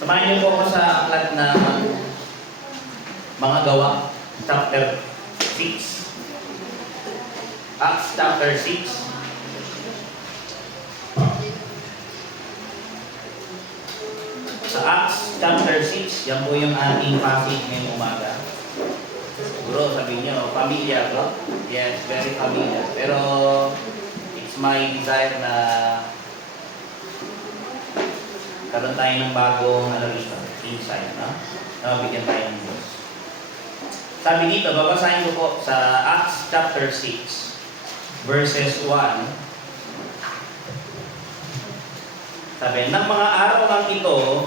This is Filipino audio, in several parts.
Samahan niyo po ako sa aklat na mga gawa, chapter 6. Acts chapter 6. Sa Acts chapter 6, yan po yung ating passage ngayong umaga. Siguro sabihin niyo, familiar, no? Yes, very familiar. Pero it's my desire na karoon tayo ng bagong insight, no? Na bigyan tayo ng Diyos. Sabi dito, babasahin ko po sa Acts chapter 6, verses 1. Sabi, ng mga araw lang ito,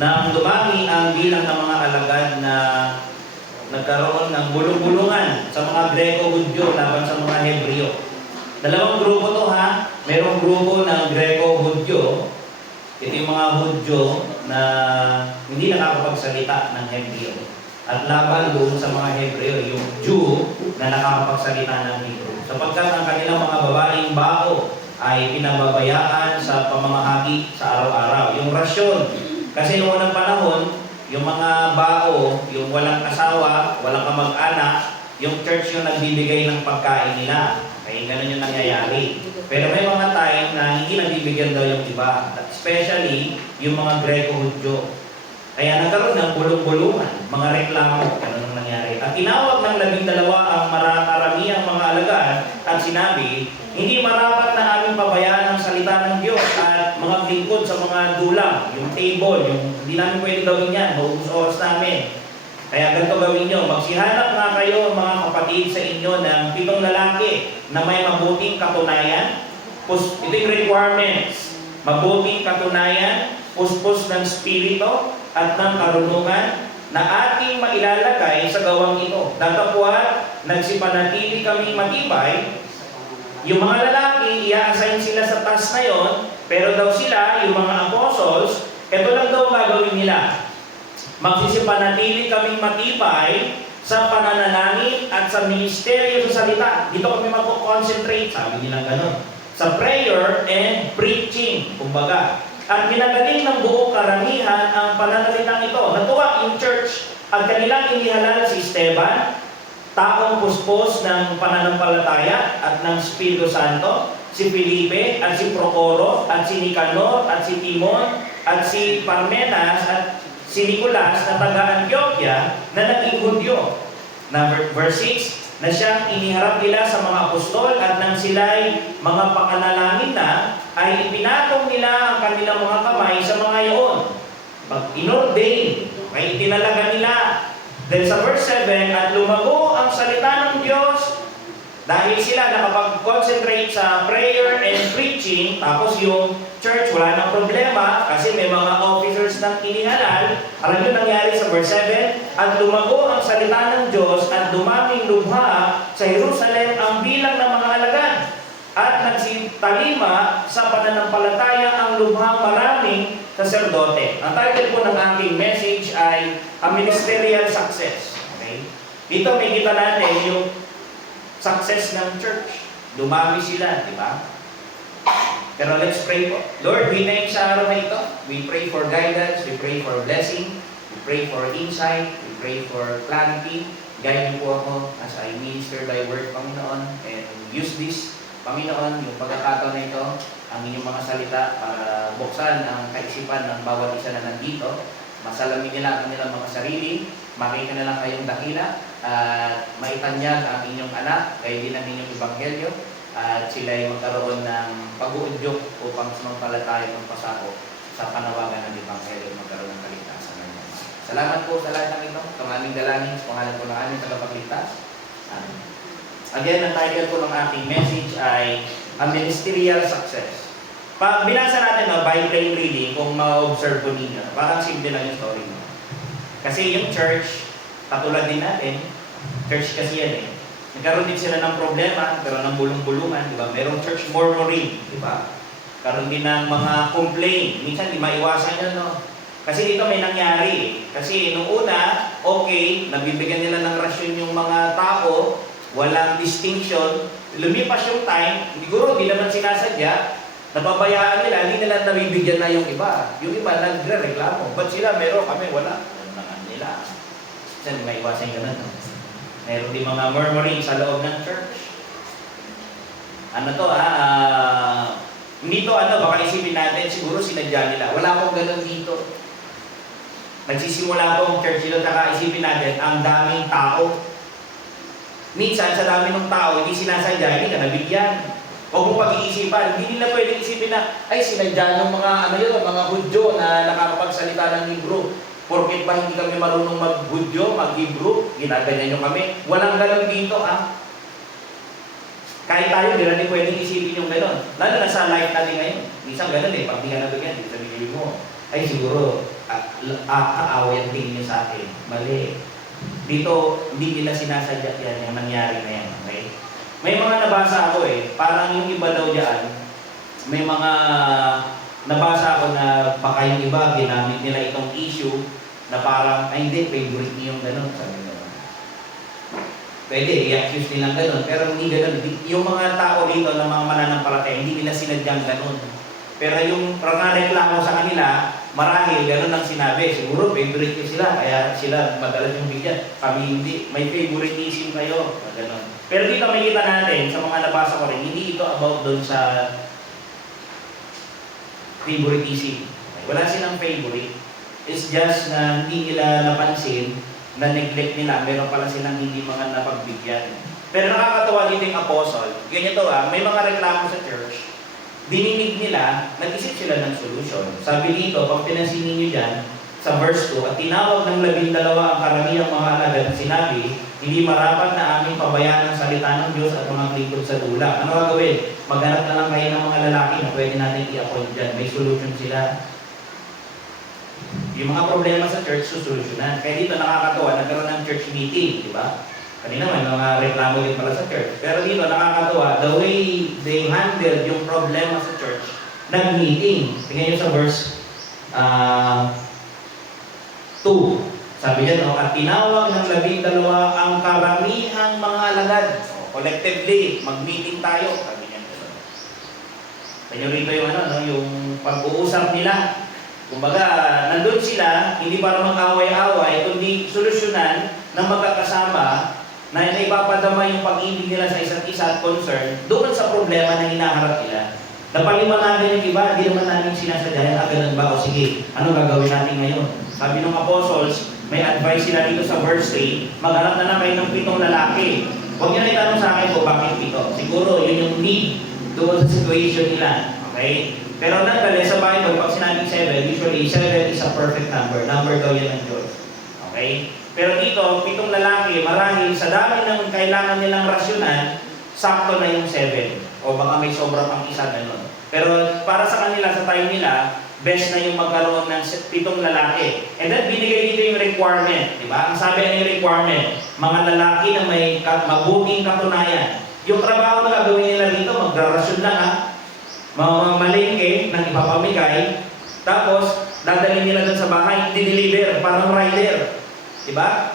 nang dumami ang bilang ng mga alagad na nagkaroon ng bulong-bulungan sa mga Greco-Hudyo laban sa mga Hebreo. Dalawang grupo to ha. Merong grupo ng Greco-Hudyo. Ito yung mga Hudyo na hindi nakakapagsalita ng Hebreo. At laban doon sa mga Hebreo, yung Jew na nakakapagsalita ng Hebrew. Sapagkat ang kanilang mga babaeng bao ay pinababayaan sa pamamahagi sa araw-araw. Yung rasyon, kasi noong unang panahon, yung mga bao, yung walang asawa, walang kamag-anak, yung church yung nagbibigay ng pagkain nila. Kaya ganun yung nangyayari. Pero may mga time na hindi nabibigyan daw yung iba. Especially yung mga Greco-Hudyo. Kaya nagkaroon ng bulong-bulungan, mga reklamo, ganun ang nangyari. At tinawag ng 12 ang karamihang mga alagad at sinabi, hindi marapat na aming pabayaan ang salita ng Diyos at mga lingkod sa mga dulang, yung table, yung hindi namin pwede gawin yan, maubos oras namin. Kaya ganito gawin nyo, magsihanap nga kayo mga kapatid sa inyo ng 7 lalaki na may mabuting katunayan. Ito yung requirements. Mabuting katunayan, puspos ng spirito at ng karunungan na ating mailalagay sa gawang ito. Datapwat, nagsipanatili kami matibay. Yung mga lalaki, i-assign sila sa task na yon, pero daw sila, yung mga apostles, ito lang daw gagawin nila. Magsisipanatili kaming matibay sa pananalangin at sa ministeryo sa salita. Dito kami mag-concentrate, sabi nila ganun. Sa prayer and preaching, kumbaga. At minagaling ng buong karamihan ang pananalitang ito. Natuwa yung church at kanilang inihalal si Esteban, taong puspos ng pananampalataya at ng Espiritu Santo, si Felipe at si Procoro at si Nicanor at si Timon at si Parmenas at si Nicolas na taga-Antioquia na naging Hudyo. Verse 6, na siyang iniharap nila sa mga apostol at nang sila'y mga pakanalangin na, ay ipinatong nila ang kanilang mga kamay sa mga iyon. Pag-inordain, ay itinalaga nila. Then sa verse 7, at lumago ang salita ng Diyos dahil sila nakapag-concentrate sa prayer and preaching, tapos yung church wala nang problema kasi may mga officers ng inihalal. Alam nyo nangyari sa verse 7? At lumago ang salita ng Diyos at dumaming lubha sa Jerusalem ang bilang ng mga alagad. At nagsitalima sa pananampalataya ang lubhang maraming saserdote. Ang title po ng aking message ay A Ministerial Success. Okay? Dito may kita natin yung success ng church. Dumami sila, di ba? Pero let's pray po. Lord, we thank sa araw na ito. We pray for guidance, we pray for blessing, we pray for insight, we pray for clarity. Guide niyo po ako as I minister thy word, Panginoon, and use this, Panginoon, yung pagkakataon na ito, ang inyong mga salita para buksan ang kaisipan ng bawat isa na nandito. Masalamin nila ang kanilang mga sarili, makita na lang kayong dakila, at maitanyag ang inyong anak, kaya din ang inyong ebanghelyo, at sila ay magkaroon ng pag-uudyok upang sumampalataya ng pasako sa panawagan ng ebanghelyo magkaroon ng kaligtasan. Salamat po sa lahat ng ito. Itong aming dalangin sa pangalan po ng aming tagapagligtas. Again, ang title po ng aking message ay A Ministerial Success. Pag binasa natin by plain reading, kung ma-observe po ninyo, parang simple lang yung story mo. Kasi yung church, katulad din natin, church kasi yan eh. Nagkaroon din sila ng problema, nagkaroon ng bulong-bulungan, di ba? Merong church murmuring, di ba? Karoon din ng mga complaint. Minsan di maiwasan yun, no? Kasi dito may nangyari. Kasi nung una, okay, nabibigyan nila ng rasyon yung mga tao, walang distinction. Lumipas yung time, siguro di naman sinasadya, Napabayaan nila, hindi nila nabibigyan na yung iba. Yung iba nagre-reklamo. Ba't sila meron, kami wala? Ano na nga nila. Kasi may iwasan ka na. No? Meron din mga murmuring sa loob ng church. Ano to hindi to baka isipin natin, siguro sinadya nila. Wala akong ganun dito. Nagsisimula po ang church dito, saka isipin natin, ang daming tao. Minsan, sa dami ng tao, hindi sinasadya, hindi ka nabigyan. Huwag mong pag-iisipan, hindi nila pwedeng isipin na, ay sinadya ng mga, mga Hudyo na nakakapagsalita ng Hebrew. Porket ba hindi kami marunong mag-Hudyo, mag-Hebrew, ginaganyan nyo kami. Walang ganun dito, Kahit tayo, hindi natin pwedeng isipin yung gano'n. Lalo na sa life natin ngayon. Minsan gano'n pag di ka nabigyan, di sabihin mo, ay siguro, kaaway ang tingin nyo sa akin. Mali. Dito, hindi nila sinasadya yan, yung nangyari na yan. Okay? May mga nabasa ako parang yung iba daw dyan, may mga nabasa ako na baka yung iba, ginamit nila itong issue na parang, ay hindi, favorite niyo yung gano'n. Sabi nila. Pwede, i-accuse nilang gano'n, pero hindi gano'n. Yung mga tao rito na mga mananampalataya, hindi nila sinadyang gano'n. Pero yung reklamo sa kanila, marahil gano'n ang sinabi. Siguro, favorite ko sila, kaya sila madalas yung bigyan. Kami hindi, may favoritism kayo. Gano'n. Pero dito makikita natin, sa mga nabasa ko rin, hindi ito about doon sa favoritism. Wala silang favorite. It's just na hindi nila napansin na neglect nila, meron pala silang hindi mga napagbigyan. Pero nakakatawa dito yung apostle. Ganito may mga reklamo sa church. Dininig nila, nag-isip sila ng solution. Sabi dito, pag pinansinin nyo dyan, sa verse 2, at tinawag ng 12 ang karamihang mga alagad, sinabi, hindi marapat na aming pabayaan ang salita ng Diyos at mga lingkod sa dula. Ano gagawin? Maghanap na lang kayo ng mga lalaki na pwede natin i-appoint dyan. May solution sila. Yung mga problema sa church, susolusyonan. Kaya dito nakakatawa, nagkaroon ng church meeting, di ba? Kanina may mga reklamo din pala sa church. Pero dito nakakatawa, the way they handled yung problema sa church, nag-meeting. Tingnan nyo sa verse 2. Sabi niya, at tinawag ng 12 ang karamihang mga alagad. Collectively, mag-meeting tayo. Sabi niya. Kanya rito yung yung pag-uusap nila. Kumbaga, nandun sila, hindi para mag-away-away, kundi solusyonan na magkakasama na ipapadama yung pag-ibig nila sa isa't isa at concern doon sa problema na hinaharap nila. Napalima natin yung iba, hindi naman namin sinasadya, ganun ba? O sige, ano gagawin natin ngayon? Sabi ng apostles, may advice sila dito sa verse 3, maghanap na lang kayo ng 7 lalaki. Huwag niyo na itanong sa akin kung bakit 7. Siguro, yun yung need doon sa situation nila. Okay? Pero nagdali sa Bible, pag sinabing 7, usually 7 is a perfect number. Number daw yan ng Diyos. Okay? Pero dito, 7 lalaki, marahil sa dami ng kailangan nilang rasyonan, sakto na yung 7. O baka may sobra pang isa ganun. Pero para sa kanila, sa time nila, best na yung magkaroon ng 7 lalaki. And then, binigay dito yung requirement. Diba? Ang sabi ng requirement, mga lalaki na may mabuting katunayan. Yung trabaho na gagawin nila dito, magrarasyon lang mga malingke ng ipapamigay, tapos dadalhin nila dun sa bahay, i-deliver, parang rider. Diba?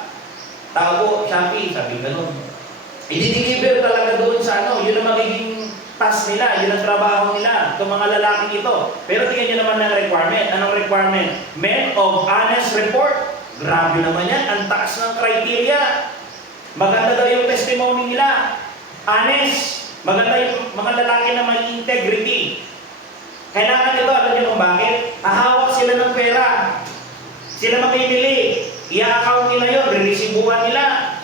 Tao po, Shopee, sabi ganun. I-deliver talaga doon sa yun ang magiging task nila, yun ang trabaho nila, itong mga lalaking ito. Pero tingnan nyo naman ng requirement. Anong requirement? Men of honest report. Grabe naman yan, ang taas ng criteria. Maganda daw yung testimony nila. Honest. Maganda yung mga lalaki na may integrity. Kailangan ito, alam niyo kung bakit? Hahawak sila ng pera. Sila mamimili. I-account nila yun, re-resibuhan nila.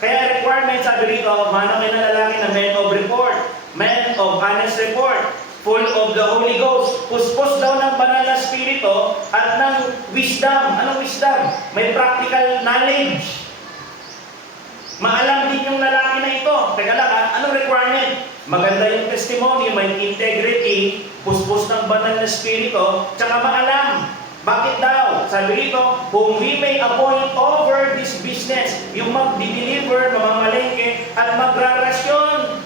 Kaya requirement, sabi rito, manang na lalaki na men of report, men of honest report, full of the Holy Ghost, puspos daw ng banal na spirito at ng wisdom. Anong wisdom? May practical knowledge. Maalam din yung lalaki na ito. Teka lang, anong requirement? Maganda yung testimony, may integrity, puspos ng banal na spirito, tsaka maalam. Bakit daw? Sabi rito, whom we may appoint over this business, yung mag-deliver, mamamalengke, at magrarasyon.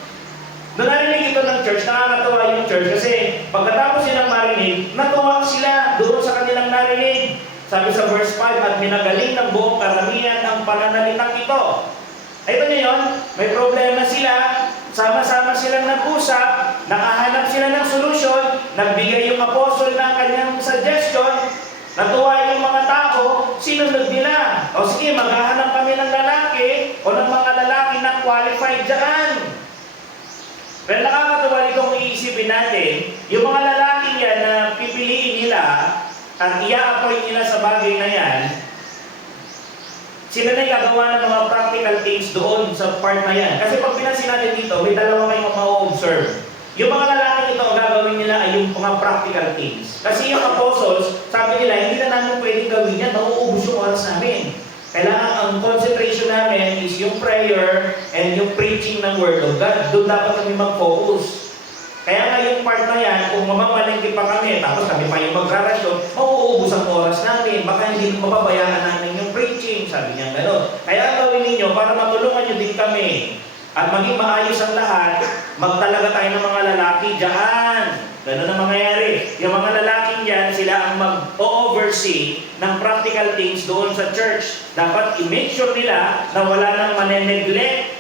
Doon narinig ito ng church, nakakatawa yung church kasi pagkatapos silang marinig, natuwa sila doon sa kanilang narinig. Sabi sa verse 5, at minagaling ng buong karamihan ang pananalitang ito. Ito nyo yun, may problema sila, sama-sama silang nag-usap, nakahanap sila ng solusyon, nagbigay yung apostol ng kanyang suggestion, natuwa yung mga tao, sinunod nila. O sige, maghahanap kami ng lalaki o ng mga lalaki na qualified dyan. Pero nakakatuwa itong iisipin natin, yung mga lalaki yan na pipiliin nila at i-appoint nila sa bagay na yan, sila na gagawa ng mga practical things doon sa part na yan. Kasi pag pinansin natin dito, may dalawa kayong ma-observe. Yung mga lalaki ito, ang gagawin nila ay yung mga practical things. Kasi yung apostles, sabi nila, hindi na namin pwedeng gawin yan, mauubos yung oras namin. Kailangan ang concentration namin is yung prayer and yung preaching ng Word of God. Doon dapat kami mag-focus. Kaya nga yung part na yan, kung mamamalengke pa kami, tapos kami pa yung magrarasyon, mauubos ang oras namin. Baka hindi mapabayaan namin yung preaching. Sabi niya gano'n. Kaya gawin ninyo, para matulungan nyo din kami at maging maayos ang lahat, magtalaga tayo ng mga lalaki dyan. Gano'n ang mangyayari. Yung mga lalaking yan, sila ang mag-oversee ng practical things doon sa church. Dapat i-make sure nila na wala nang maneneglect.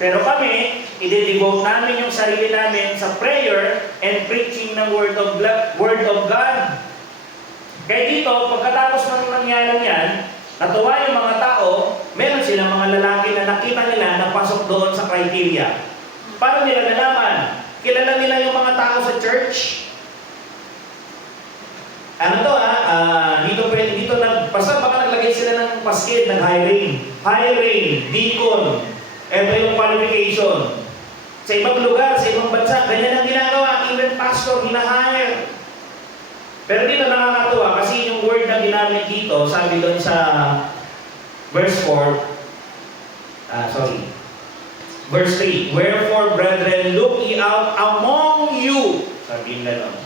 Pero kami, i-devote namin yung sarili namin sa prayer and preaching ng Word of God. Kaya dito, pagkatapos ng nangyari yan, natuwa yung mga tao, meron silang mga lalaki na nakita nila na pasok doon sa criteria. Paano nila nalaman? Kilala nila yung mga tao sa church. Ano to dito basta baka naglagay sila ng paskid, nag-hiring. Hiring, deacon. Ito yung qualification. Sa ibang lugar, sa ibang bansa, ganyan ang ginagawa. Even pastor, hina-hire. Pero dito nakakatuwa kasi yung word na ginamit dito, sabi doon sa verse 4, verse 3, "Wherefore, brethren, look ye out among you." Sabi nila doon.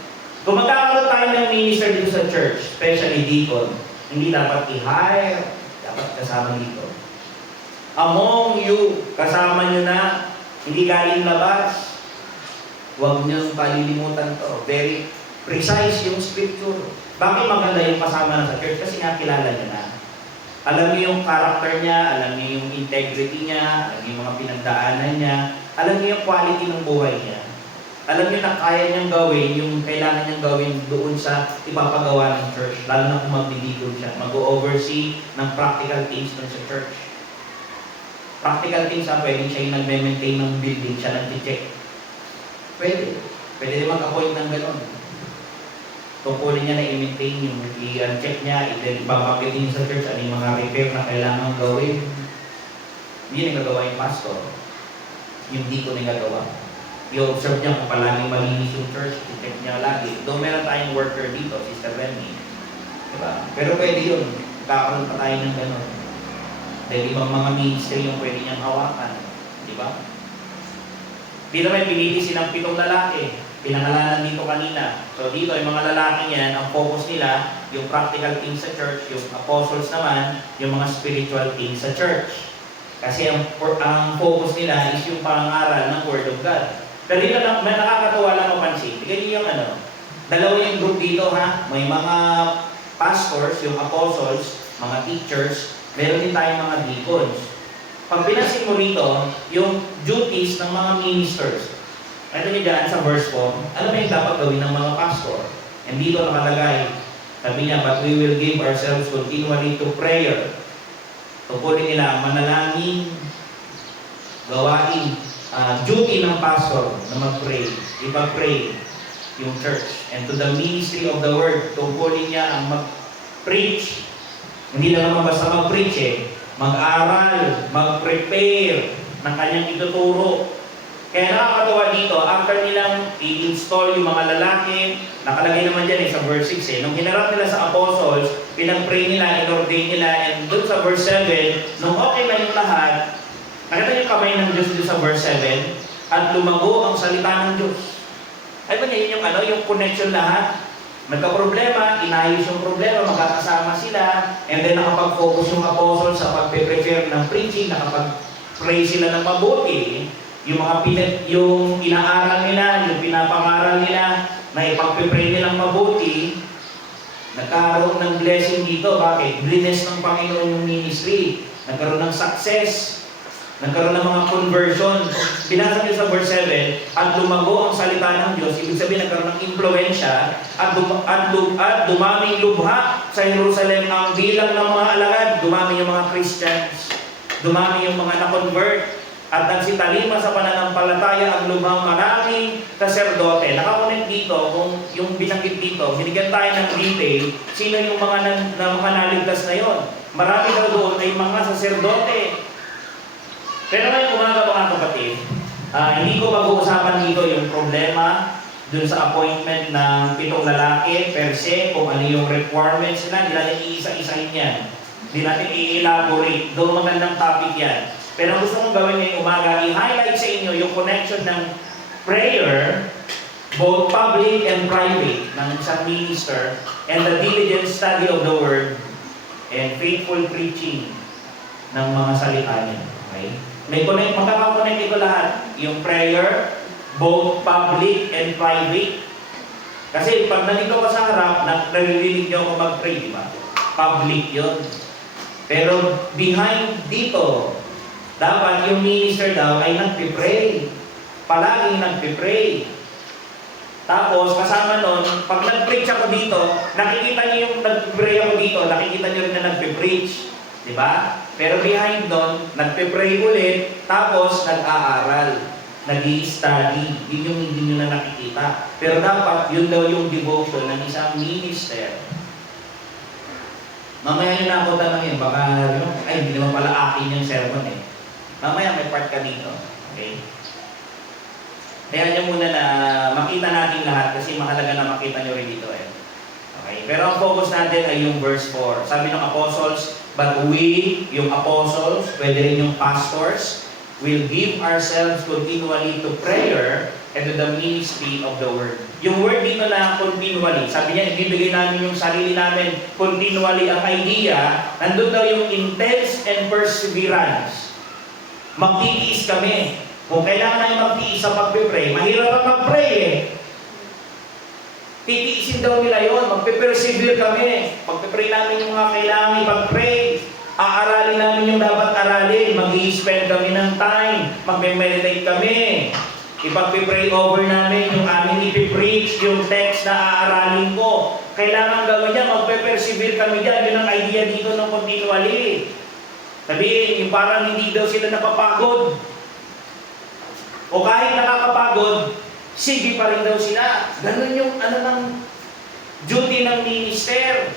Kung magkakaroon tayo ng minister dito sa church, especially deacon, hindi dapat i-hire, dapat kasama dito. Among you, kasama nyo na, hindi galing labas. Huwag nyo palilimutan to. Very precise yung scripture. Bakit maganda yung kasama na sa church? Kasi nga kilala nyo na. Alam niyo yung character niya, alam niyo yung integrity niya, alam niyo yung mga pinagdaanan niya, alam niyo yung quality ng buhay niya. Alam niyo na kaya niyang gawin yung kailangan niyang gawin doon sa ipapagawa ng church, lalo na kung magbibigon siya, mag-oversee ng practical things doon sa church. Practical things pwedeng siya yung nagme-maintain ng building, siya nag-check. Pwede din mag-appoint ng gano'n. Tungkulin niya na i-maintain yung i-check niya, i-babakitin sa church, ano yung mga repair na kailangan gawin. Hindi yung gagawa yung pastor. Yung deacon yung gagawa. I-observe niya kung palaging malinis yung church, i-check niya lagi. Doon meron tayong worker dito, Sister Renny. Diba? Pero pwede yun. Kakaroon pa tayo ng gano'n. Dahil ibang mga ministry yung pwede niyang hawakan. Diba? Dito may pinili silang 7 lalaki. Pinangalanan dito kanina. So dito, yung mga lalaki yan, ang focus nila, yung practical things sa church, yung apostles naman, yung mga spiritual things sa church. Kasi ang focus nila is yung pangaral ng Word of God. Pero dito, may nakakatuwa lang mapansin. Tignan yung dalawa yung group dito ha. May mga pastors, yung apostles, mga teachers, meron din tayong mga deacons. Pag pinansin mo rito, yung duties ng mga ministers, ito niyo dyan sa verse 4, ano ba yung dapat gawin ng mga pastor? And dito nakalagay, sabi niya, "But we will give ourselves continually to prayer." Tungkulin nila ang manalangin, gawain, duty ng pastor na mag-pray, ipag-pray yung church. And to the ministry of the word, tungkulin niya ang mag-preach. Hindi lang naman basta mag-preach mag-aral, mag-prepare ng kanyang ituturo. Kaya nakakatawa dito, after nilang i-install yung mga lalaki, nakalagay naman dyan sa verse 6 Nung hinarap nila sa apostles, pinag-pray nila, in-ordain nila, and doon sa verse 7, nung okay na yung lahat, nakita yung kamay ng Diyos doon sa verse 7, at lumago ang salita ng Diyos. Ay ba niya yun yung connection lahat? Nagka-problema, inayos yung problema, magkakasama sila, and then nakapag-focus yung apostles sa pag-prepare ng preaching, nakapag-pray sila ng mabuti, yung yung inaaral nila, yung pinapangaral nila, na ipag-pray nilang mabuti, nagkaroon ng blessing dito. Bakit? Bless ng Panginoon yung ministry. Nagkaroon ng success. Nagkaroon ng mga conversion. Binasa niyo sa verse 7, at lumago ang salita ng Diyos. Ibig sabihin, nagkaroon ng impluensya at dumaming lubha sa Jerusalem ang bilang ng mga alagad. Dumami yung mga Christians. Dumami yung mga na-convert. At nagsitalima sa pananampalataya ang lubhang maraming saserdote. Nakakonect dito, kung yung binanggit dito, binigyan tayo ng detail, sino yung mga naligtas na yon. Marami daw doon ay mga saserdote. Pero ngayon umaga mga kapatid, hindi ko mag-uusapan dito yung problema dun sa appointment ng 7 lalaki per se, kung ano yung requirements nila, hindi natin iisa-isahin yan. Hindi natin i-elaborate. Doon magandang topic yan. Pero gusto kong gawin ngayong umaga, i-highlight sa inyo yung connection ng prayer, both public and private, ng isang minister, and the diligent study of the Word, and faithful preaching ng mga salita niya. Okay? Magkakakonect ito lahat. Yung prayer, both public and private. Kasi pag nandito ka sa harap, naririnig niyo ako mag-pray, di ba? Public yun. Pero behind dito, dapat yung minister daw ay nagpipray. Palaging nagpipray. Tapos, kasama nun, pag nag-preach ako dito, nakikita niyo yung nag-pray ako dito, nakikita niyo rin na nagpipreach. Diba? Pero behind doon, nagpe-pray ulit, tapos nag-aaral, nag-i-study. Yun yung hindi nyo na nakikita. Pero dapat, yun daw yung devotion ng isang minister. Mamaya yun na ako tanongin, baka, ay, hindi naman pala akin yung sermon eh. Mamaya may part ka dito. Okay? Kaya nyo muna na makita natin lahat kasi mahalaga na makita nyo rin dito eh. Okay? Pero ang focus natin ay yung verse 4. Sabi ng apostles, but we, yung apostles, pwede rin yung pastors, will give ourselves continually to prayer and to the ministry of the Word. Yung word dito na continually, sabi niya, ibibigay namin yung sarili namin continually. Ang idea, nandun daw yung intense and perseverance. Magtitiis kami. Kung kailangan namin magtiis sa pag-pray, mahirap ang mag-pray eh. Titiisin daw nila yun, magpe-persevere kami. Pagpe-pray namin yung mga kailangan ipag-pray. Aaralin namin yung dapat aralin. Mag-i-spend kami ng time. Magme-meditate kami. Ipag-pray over namin yung aming ipipreach, yung text na aaralin ko. Kailangan gawin niya, magpe-persevere kami dyan. Yun ang idea dito ng continually. Sabihin, yung parang hindi daw sila napapagod. O kahit nakakapagod, sige pa rin daw sila. Ganun yung ng duty ng minister.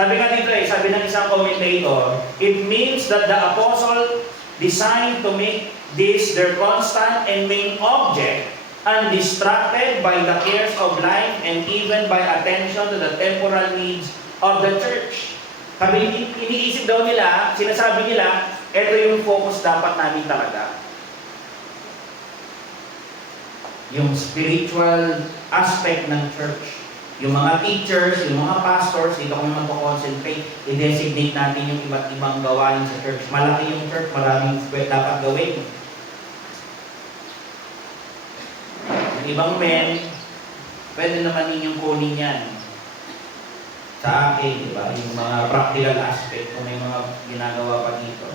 Sabi nga dito sabi ng isang commentator, it means that the apostle designed to make this their constant and main object, undistracted by the cares of life and even by attention to the temporal needs of the church. Sabi, iniisip daw nila, sinasabi nila, ito yung focus dapat namin talaga. Yung spiritual aspect ng church. Yung mga teachers, yung mga pastors, dito kami mag-concentrate, i-designate natin yung iba't ibang gawain sa church. Malaki yung church, maraming dapat gawin. Yung ibang men, pwede naman ninyong kunin yan. Sa akin, di ba? Yung mga practical aspect, kung may mga ginagawa pa dito.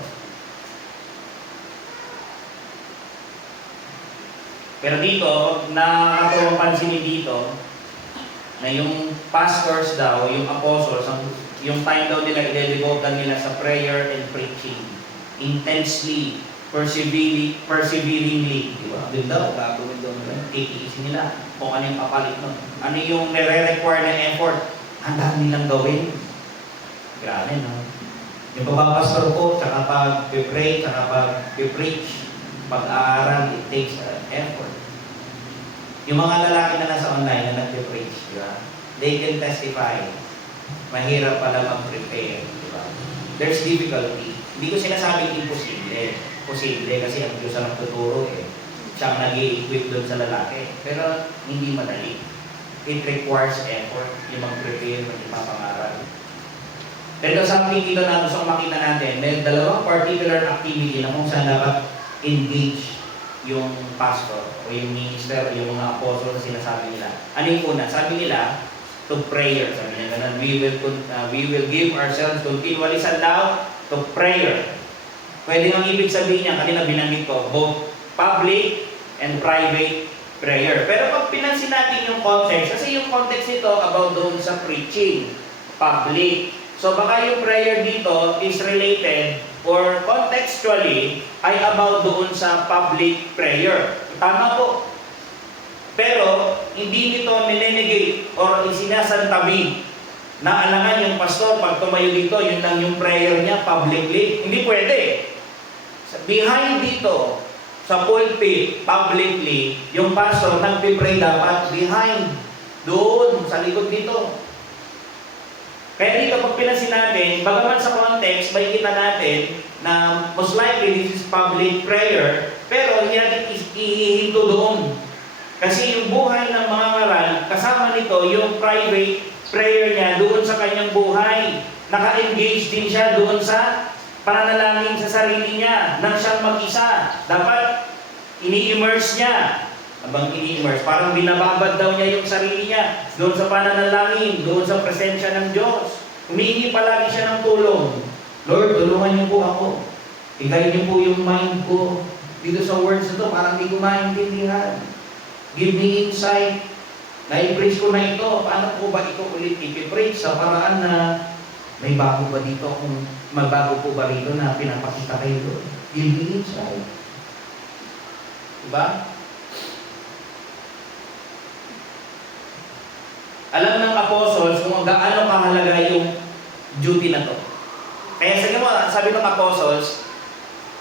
Pero dito, nakakatuwang pansinin dito, na yung pastors daw, yung apostles, yung time daw nila, i-devote nila sa prayer and preaching. Intensely, perseveringly. Di ba? Doon daw, gagawin daw nila. Titiisin nila kung ano yung kapalit nun. Ano yung nire-require na effort. Ang dami nilang gawin. Grabe, no? Yung pagpapastor ko, tsaka pag-pray, tsaka pag-preach, pag-aaral, it takes effort. Yung mga lalaki na nasa online na nag-preach, di ba? They can testify. Mahirap pala mag-prepare, di ba? There's difficulty. Hindi ko sinasabing imposible. Posible kasi ang Diyos ang nagtuturo eh. Siyang nag-i-equip doon sa lalaki. Pero hindi madali. It requires effort yung mag-prepare, mag-ipapangaral. Pero something dito na gusto kong makita natin, may dalawang particular activity na kung saan dapat engage yung pastor o yung minister o yung mga apostle na sinasabi nila. Ano yung una? Sabi nila, to prayer. Sabi nila ganun, we will give ourselves continually sa to prayer. Pwede ang ibig sabihin niya, kanina binanggit ko, both public and private prayer. Pero pag pinansin natin yung context, kasi yung context nito about doon sa preaching, public. So baka yung prayer dito is related or contextually ay about doon sa public prayer. Tama po. Pero hindi nito ninenegate or isinasantabi na alangan yung pastor pag tumayo dito, yun lang yung prayer niya publicly. Hindi pwede. Behind dito, sa pulpit, publicly, yung pastor nagpipray dapat behind, doon, sa likod dito. Kaya dito pag pinansin natin, bagaman sa context, may kita natin na most likely this is public prayer, pero hindi natin ihihinto doon. Kasi yung buhay ng mga ngaral, kasama nito yung private prayer niya doon sa kanyang buhay. Naka-engage din siya doon sa pananalangin sa sarili niya, nang siyang mag-isa. Dapat ini-immerse niya. Abang ini-immerse, parang binababad daw niya yung sarili niya doon sa pananalangin, doon sa presensya ng Diyos. Humihingi palagi siya ng tulong. Lord, tulungan niyo po ako. I-guide niyo po yung mind ko. Dito sa words na to, parang hindi ko maintindihan. Give me insight. Na-preach ko na ito. Paano po ba ito ulit ipipreach sa paraan na may bago ba dito kung magbago po ba rito na pinapakita kayo doon? Give me insight. Diba? Alam ng apostles kung gaano kahalaga yung duty na to. Kaya sabi ng apostles,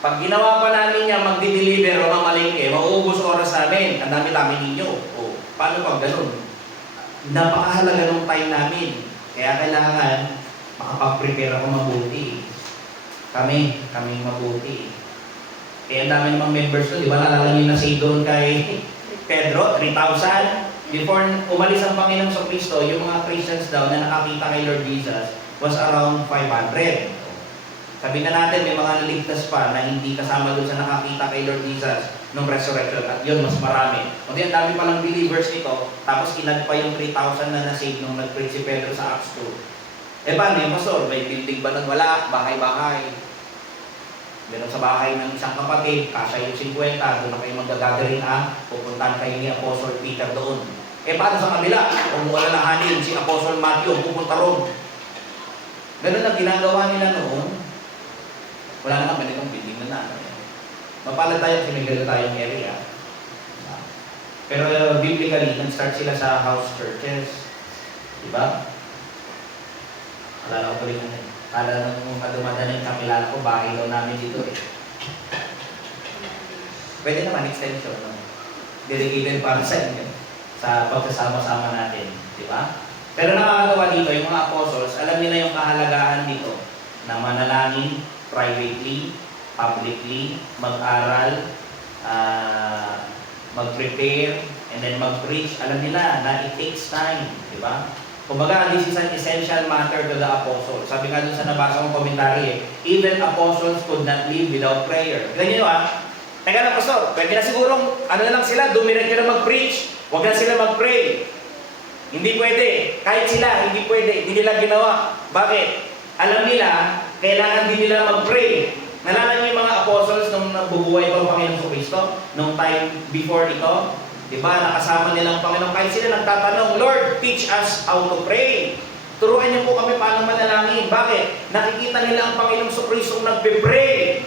pag ginawa pa namin niya magdi-deliver o mamalengke, mauubos oras namin, ang dami-dami ninyo. O, paano pag ganun? Napakahalaga ng time namin. Kaya kailangan makapag-prepare ako mabuti. Kami mabuti. Kaya ang dami namang members doon, di ba? Nalala niyo na say doon kay Pedro, 3,000. Before umalis ang Panginoon sa Kristo, yung mga Christians daw na nakakita kay Lord Jesus was around 500. Sabi na natin, may mga naligtas pa na hindi kasama doon sa nakakita kay Lord Jesus nung resurrection. At yun, mas marami. Kundi ang dami palang believers nito, tapos inag pa yung 3,000 na nasave nung nag-preach si Pedro sa Acts 2. Eh paano yung pastor? May building ba nun? Wala. Bahay-bahay. Meron sa bahay ng isang kapatid, kasya yung 50, doon na kayo magagagaling pupuntahan kayo ni Apostle Peter doon. Eh paano sa kabila? Kung wala lahanin si Apostle Matthew, pupunta ron. Ganun ang ginagawa nila noon. Wala na kami nitong building na natin. Mapalad tayo kasi may gano'n tayong area. Pero biblically, nag-start sila sa house churches. Diba? Alala ko rin na. Kala nung kadumadaling kakilala ko, bahay daw namin dito eh. Pwede naman extension, no? Dedicated para sa inyo. Sa pagsasama-sama natin. Diba? Pero nakakatawa dito, yung mga apostles, alam nila yung kahalagahan dito na manalangin privately, publicly, mag-aral, mag-prepare, and then mag-preach. Alam nila na it takes time. Diba? Kumbaga, this is an essential matter to the apostles. Sabi nga dun sa nabasa kong komentary even apostles could not live without prayer. Ganyan nyo Teka na, pastor, pwede na sigurong, na lang sila, dumiretso na mag-preach. Huwag na sila mag-pray. Hindi pwede. Kahit sila, hindi pwede. Hindi nila ginawa. Bakit? Alam nila, kailangan din nila mag-pray. Nalala niyo yung mga apostles nung nabubuhay pa ang Panginoon Kristo? Nung time before ito? Diba, nakasama nila ang Panginoon. Kahit sila nagtatanong, Lord, teach us how to pray. Turuan niyo po kami paano manalangin. Bakit? Nakikita nila ang Panginoong Kristo nagpe-pray.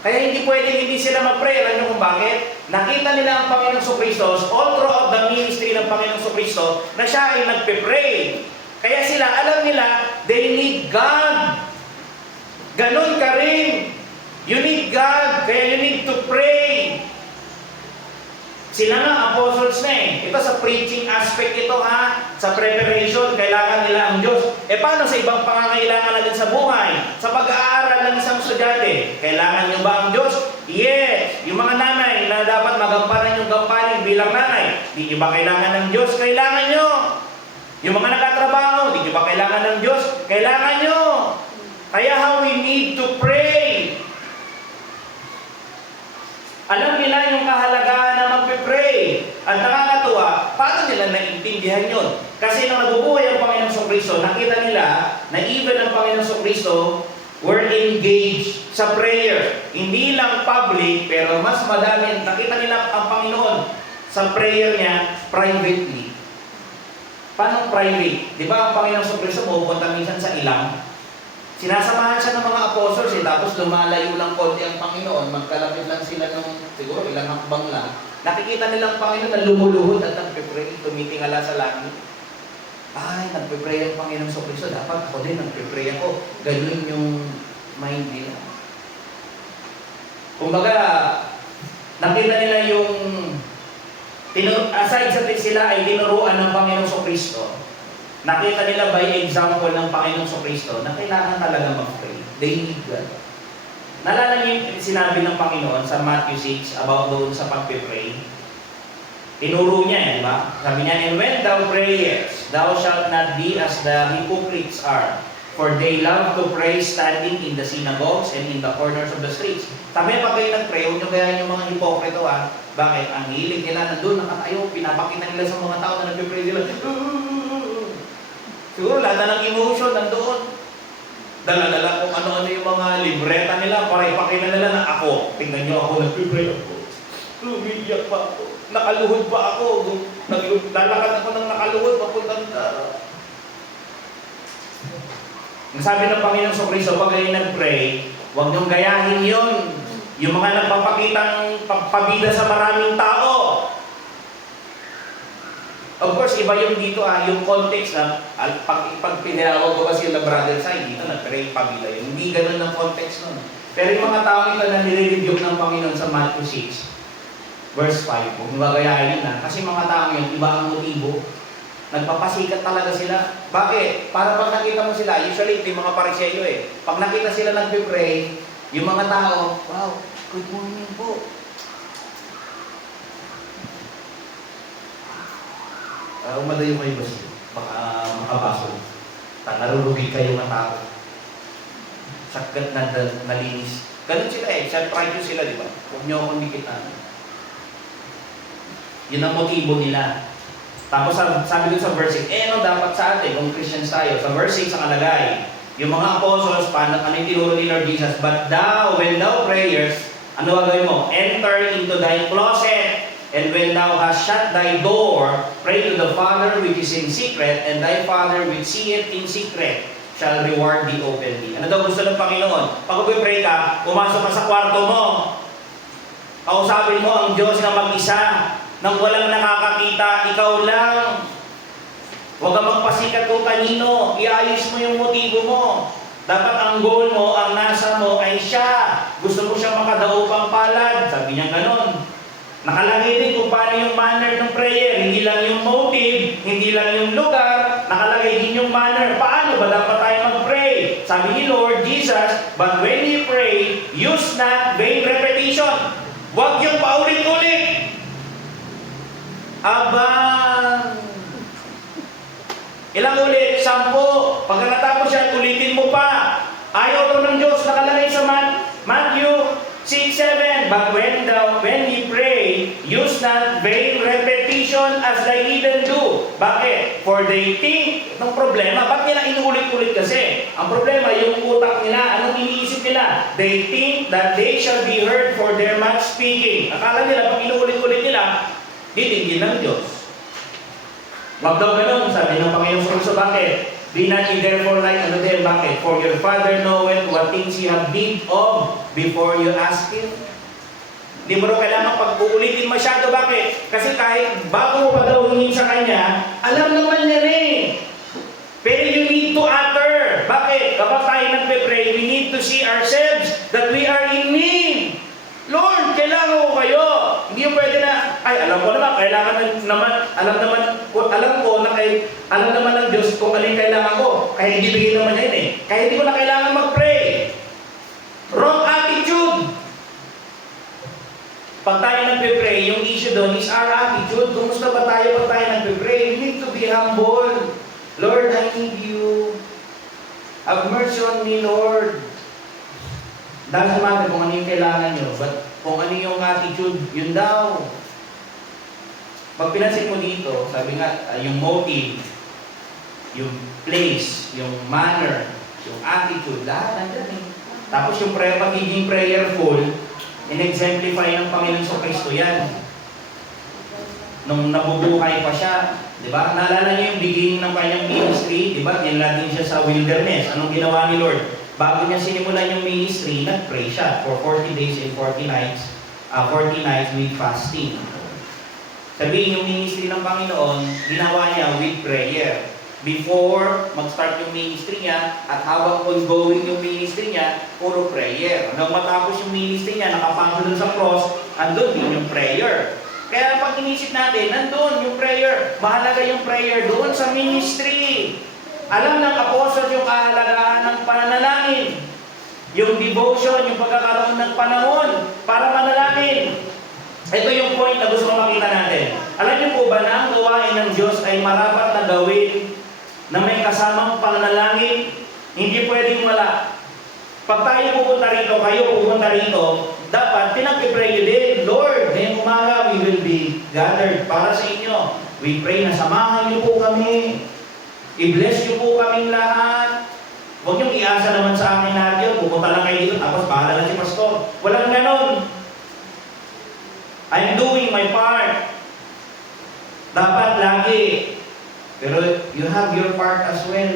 Kaya hindi pwedeng hindi sila mag-pray. Alam niyo kung bakit? Nakita nila ang Panginoong Kristo all throughout the ministry ng Panginoong Kristo na siya ay nagpe-pray. Kaya sila, alam nila, they need God. Ganun ka rin. You need God, kaya you need to pray. Sila nga, apostles na Ito sa preaching aspect ito sa preparation, kailangan nila ang Diyos. Paano sa ibang pangangailangan natin sa buhay? Sa pag-aaral ng isang estudyante, kailangan nyo ba ang Diyos? Yes! Yung mga nanay na dapat magampanan yung gampanin bilang nanay, di nyo ba kailangan ng Diyos? Kailangan nyo! Yung mga nagtatrabaho, di nyo ba kailangan ng Diyos? Kailangan nyo! Kaya how we need to pray. Alam nila yung kahalagahan na magpe-pray. At nakakatuwa, paano nila naiintindihan yun? Kasi nung nabubuhay ang Panginoon Kristo, nakita nila na even ang Panginoon Kristo were engaged sa prayer. Hindi lang public, pero mas madami. Nakita nila ang Panginoon sa prayer niya privately. Paano private? Di ba ang Panginoon sa Kristo pupunta minsan sa ilang? Sinasamahan siya ng mga apostles tapos lumalayo lang konti ang Panginoon, magkalapit lang sila ng siguro ilang hakbang lang. Nakikita nilang Panginoon na lumuluhod at nagpe-pray, tumitingala sa langit. Ay, nagpe-pray ang Panginoon sa Kristo. Dapat ako din, nagpe-pray ako. Ganun yung mind nila. Kumbaga, nakita nila yung aside sa sila ay tinuruan ng Panginoon sa Kristo. Nakita nila by example ng Panginoon sa Kristo na kailangan talaga mag-pray. They need God. Nalala niyo yung sinabi ng Panginoon sa Matthew 6 about doon sa pagpe-pray? Tinuro niya, di ba? Sabi niya, and when thou prayest, thou shalt not be as the hypocrites are, for they love to pray standing in the synagogues and in the corners of the streets. Sabi niya, pag kayo nag-pray, huwag niyo gayahin yung mga hipokrito, ha? Bakit? Ang hilig nila, nandun, nakatayo, pinapakita nila sa mga tao na nagpe-pray sila. Siguro lahat na ng emotion nandoon. Dala-dala kung ano-ano yung mga libreta nila para ipakita nila na ako. Tingnan niyo ako, nagpe-pray ako. Lumiyak pa ako. Nakaluhod pa ako. Lalakad ako ng nakaluhod papuntang Ang sabi ng Panginoon sa Kristo, pag kayo nag-pray, huwag niyong gayahin yun. Yung mga nagpapakitang pagpabida sa maraming tao. Of course, iba yung dito yung context na pag pinawag ko kasi yung brother side, dito nag-pray pabida yun. Hindi ganun ang context nun. Pero yung mga tao ito na nire-rebuke ng Panginoon sa Matthew 6, verse 5, kung magayahin na, kasi mga tao yun, iba ang motibo. Nagpapasikat talaga sila. Bakit? Para pag nakita mo sila, usually ito yung mga pariseyo pag nakita sila nagpe-pray, yung mga tao, wow, good morning po. Umadayo kayo ba siya? Baka makabasol. Narurugig kayo mga tao. Sagat na nalinis. Ganun sila self-righteous sila, di ba? Huwag niyo akong dikitan. Yun ang motibo nila. Tapos sabi dun sa verse 6, ano dapat sa atin kung Christians tayo? Sa verse 6 ang alagay, yung mga apostles, ano yung tinuro ni Lord Jesus? But thou, when thou prayers, ano gagawin mo? Enter into thy closet, and when thou hast shut thy door, pray to the Father which is in secret, and thy Father which seeth in secret shall reward thee openly. Ano daw gusto ng Panginoon? Pag pray ka, pumasok ka sa kwarto mo. Kausapin mo ang Diyos na mag-isa, nang walang nakakakita, ikaw lang. Huwag kang magpasikat kung kanino. Iayos mo yung motibo mo. Dapat ang goal mo, ang nasa mo ay siya. Gusto mo siya makadaupang palad. Sabi niya ganon. Nakalagay din kung paano yung manner ng prayer. Hindi lang yung motive, hindi lang yung lugar. Nakalagay din yung manner. Paano ba dapat tayo mag-pray? Sabi ni Lord Jesus, but when you pray, use not vain repetition. Huwag yung paulit-ulit. Abang! Ilang ulit? 10. Pagka natapos yan, ulitin mo pa. Ayaw to ng Diyos. Nakalagay sa Matthew 6:7. But when ye pray, use not vain repetition as the heathen do. Bakit? For they think, itong problema, ba't nila inuulit-ulit kasi? Ang problema, yung utak nila, anong iniisip nila? They think that they shall be heard for their much speaking. Akala nila, pag inuulit-ulit nila, ditinggin ng Diyos. Wag daw ganun, sabi ng Panginoon sa Kristo, bakit? Be not ye therefore like unto them, bakit? For your Father knoweth what things ye have need of before you ask Him. Hindi mo rin kailangan pag-uulitin masyado, bakit? Kasi kahit bago mo pa daw hingin sa Kanya, alam naman niya rin. Pero you need to utter. Bakit? Kapag tayo nagpe-pray, we need to see ourselves that we are in need. Lord, kailangan ko kayo. Hindi yung pwede na, ay, alam ko naman, kailangan naman, alam naman ng Diyos kung alin kailangan ko. Kaya hindi bigay naman niya yun Kaya hindi ko na kailangan mag-pray. Wrong attitude. Pag tayo nagpe-pray, yung issue doon is our attitude. Kumusta ba tayo pag tayo nagpe-pray? We need to be humble. Lord, I need you. Have mercy on me, Lord. Dahil naman kung ano yung kailangan nyo, but kung ano yung attitude, yun daw. Pag pinansin mo dito, sabi nga, yung motive, yung place, yung manner, yung attitude, lahat nandyan eh. Tapos yung pagiging prayerful, in-exemplify ng Panginoon sa Kristo yan. Nung nabubuhay pa siya, di ba? Naalala niyo yung beginning ng kanyang ministry, di ba? Dinala din siya sa wilderness. Anong ginawa ni Lord? Bago niya sinimulan yung ministry, nag-pray siya for 40 days and 40 nights, 40 nights with fasting. Sabihin yung ministry ng Panginoon, ginawa niya with prayer. Before mag-start yung ministry niya, at habang ongoing yung ministry niya, puro prayer. Hanggang matapos yung ministry niya, nakapangko dun sa cross, andun din yung prayer. Kaya pag inisip natin, nandun yung prayer. Mahalaga yung prayer doon sa ministry. Alam ng apostol yung kahalagaan ng pananalangin. Yung devotion, yung pagkakaroon ng panahon para manalangin. Ito yung point na gusto ko makita natin. Alam niyo po ba na ang gawain ng Diyos ay marapat na gawin na may kasamang pananalangin? Hindi pwedeng wala. Pag tayo pupunta rito, kayo pupunta rito, dapat pinag-pray nyo din, Lord, ngayong umaga we will be gathered para sa inyo. We pray na samahan niyo po kami. I-bless niyo po kaming lahat. Huwag niyong iasa naman sa akin lahat yun. Pupunta lang kayo dito, tapos bahala na si pastor. Walang ganon. I'm doing my part. Dapat lagi. Pero you have your part as well.